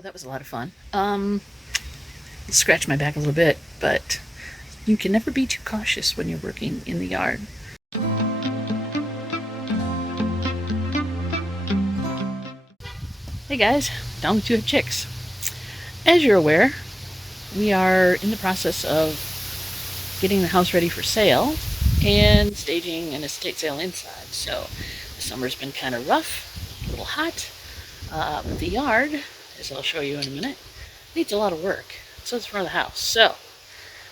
Well, that was a lot of fun. Scratched my back a little bit, but you can never be too cautious when you're working in the yard. Hey guys, down with 2 have chicks. As you're aware, we are in the process of getting the house ready for sale and staging an estate sale inside. So the summer's been kind of rough, a little hot, but the yard, as I'll show you in a minute, needs a lot of work. So it's front of the house. So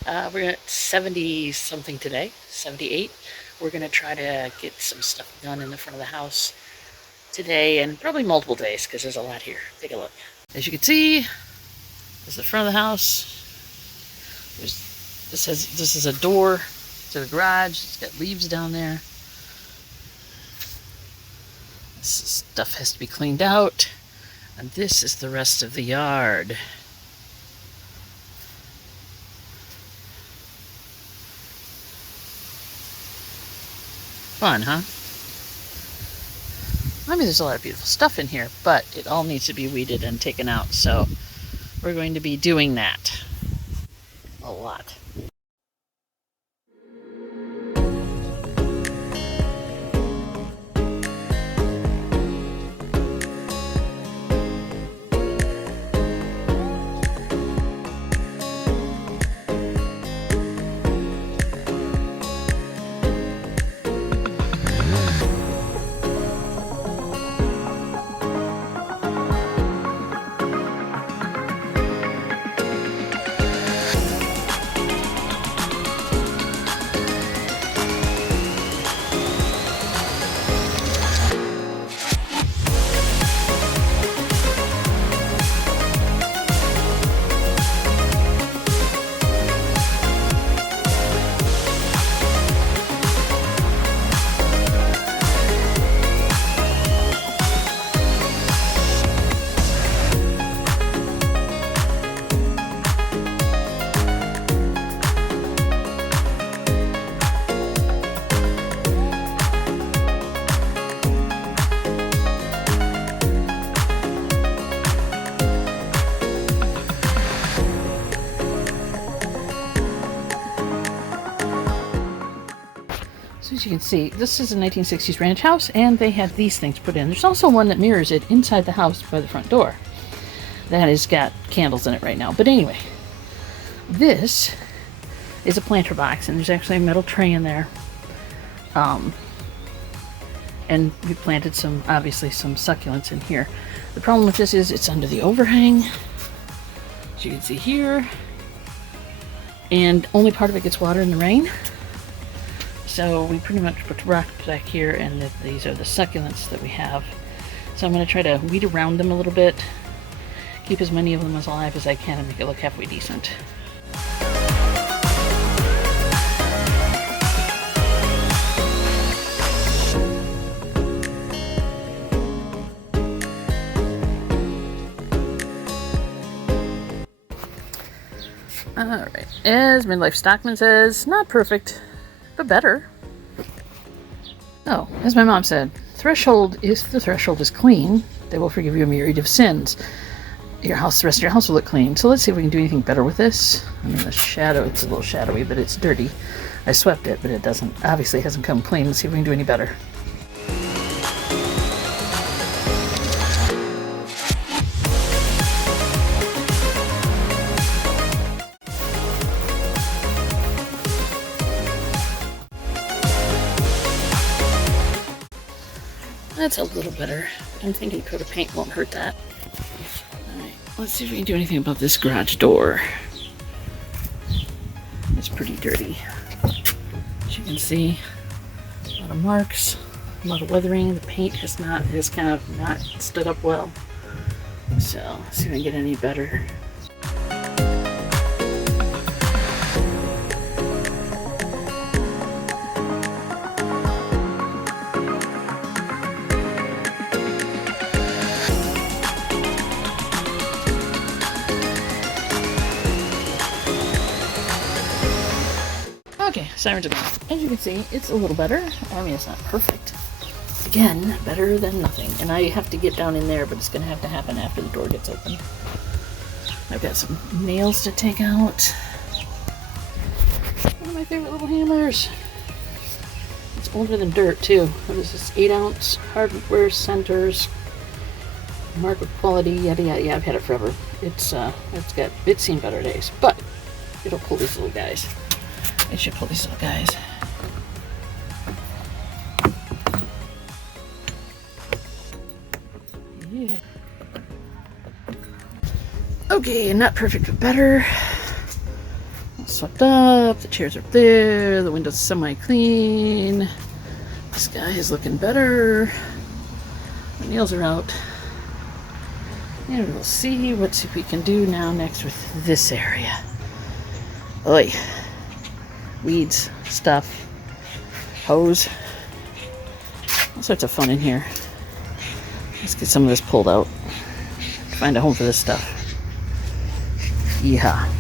we're at 70 something today, 78. We're going to try to get some stuff done in the front of the house today and probably multiple days because there's a lot here. Take a look. As you can see, this is the front of the house. This is a door to the garage. It's got leaves down there. This stuff has to be cleaned out. And this is the rest of the yard. Fun, huh? I mean, there's a lot of beautiful stuff in here, but it all needs to be weeded and taken out. So we're going to be doing that a lot. So as you can see, this is a 1960s ranch house, and they have these things put in. There's also one that mirrors it inside the house by the front door. That has got candles in it right now. But anyway, this is a planter box, and there's actually a metal tray in there. And we planted obviously some succulents in here. The problem with this is it's under the overhang, as you can see here, and only part of it gets water in the rain. So we pretty much put rocks back here, and these are the succulents that we have. So I'm going to try to weed around them a little bit, keep as many of them as alive as I can, and make it look halfway decent. Alright, as Midlife Stockman says, not perfect, but better. Oh, as my mom said, if the threshold is clean, they will forgive you a myriad of sins. The rest of your house will look clean. So let's see if we can do anything better with this. I mean, the shadow, it's a little shadowy, but it's dirty. I swept it, but it obviously hasn't come clean. Let's see if we can do any better. That's a little better. I'm thinking a coat of paint won't hurt that. Alright, let's see if we can do anything about this garage door. It's pretty dirty. As you can see, a lot of marks, a lot of weathering. The paint has kind of not stood up well. So, let's see if we can get any better. Okay, sirens are gone. As you can see, it's a little better. I mean, it's not perfect. Again, better than nothing. And I have to get down in there, but it's going to have to happen after the door gets open. I've got some nails to take out. One of my favorite little hammers. It's older than dirt too. What is this? 8-ounce hardware centers. Mark with quality, yada yada. Yeah, I've had it forever. It's seen better days, but it'll pull these little guys. It should pull these little guys. Yeah. Okay, not perfect, but better. All swept up. The chairs are there. The window's semi-clean. The sky is looking better. The nails are out. And we'll see what we can do now next with this area. Oi. Weeds, stuff, hose. All sorts of fun in here. Let's get some of this pulled out. Find a home for this stuff. Yeehaw.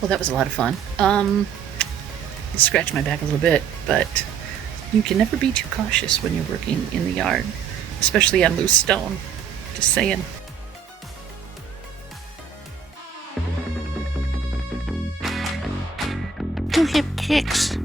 Well, that was a lot of fun. It scratched my back a little bit, but you can never be too cautious when you're working in the yard, especially on loose stone. Just saying. Two hip kicks.